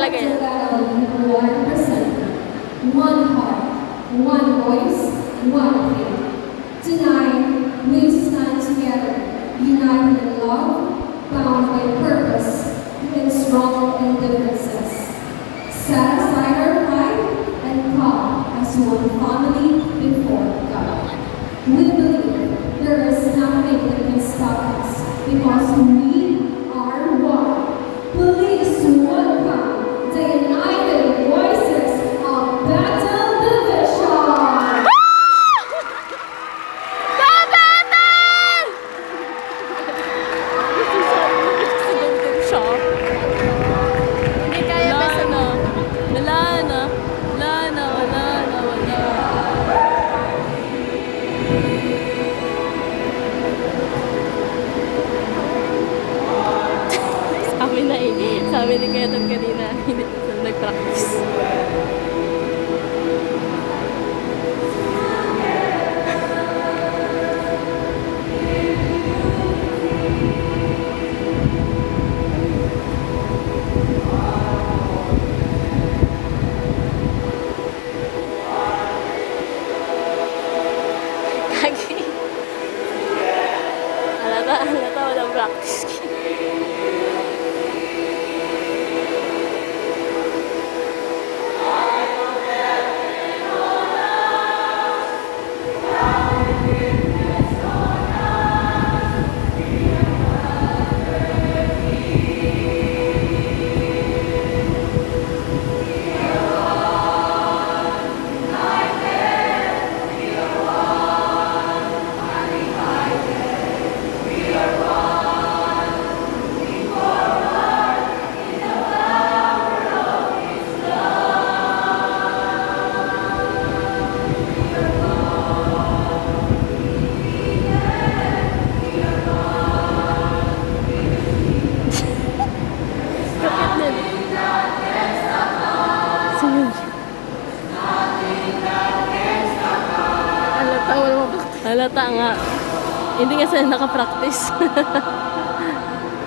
talaga yan. One person, one heart, one voice, one faith. Tonight, we stand together, united in love, bound by purpose, and strong in differences. Set aside our pride and come as one family before God. We believe there is nothing that can stop us because we are one. Please welcome the united voices of Battle Division. Hindi kaya basta na. Wala na. Wala na. Wala na. Wala. Sabi na eh. Sabi ni Keton kanina. Hindi na nag-practice. Lagi. Halata, walang practice. Kapit nun. Sige. Halata, wala mo practice. Halata nga. Hindi nga sila nakapractice.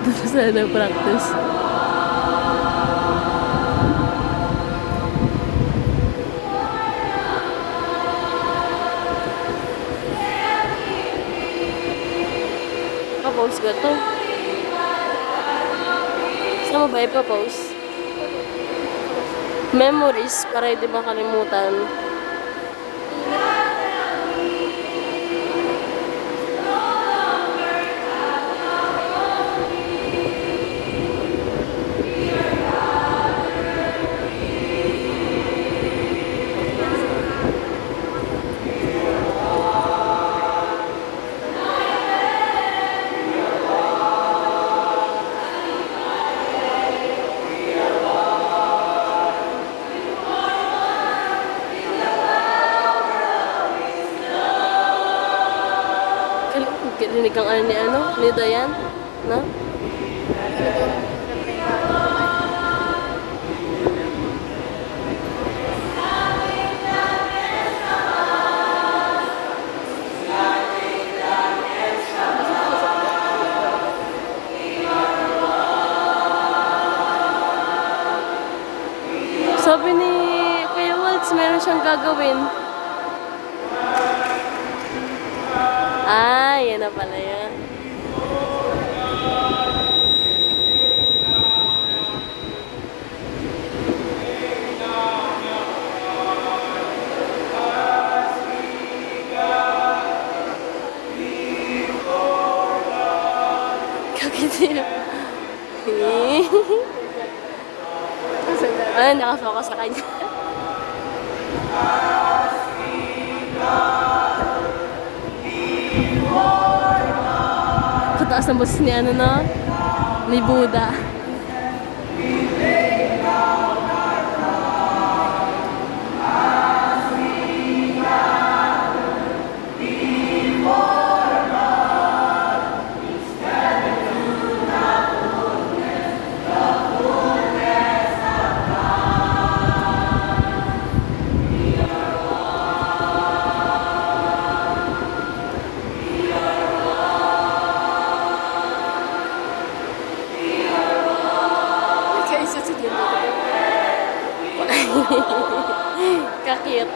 Doon pa sila nag-practice. Pa-post ko to. Saan mo ba ipa-post? Memories para hindi makalimutan. Rinig ang ni Dayan, no? Sabi ni Kuya Waltz, meron siyang gagawin. Ah, yan na pala yan. Kakiti na. Ay, nakafocus sa kanya. Kataas ng boses ni ni Buddha. Kakit.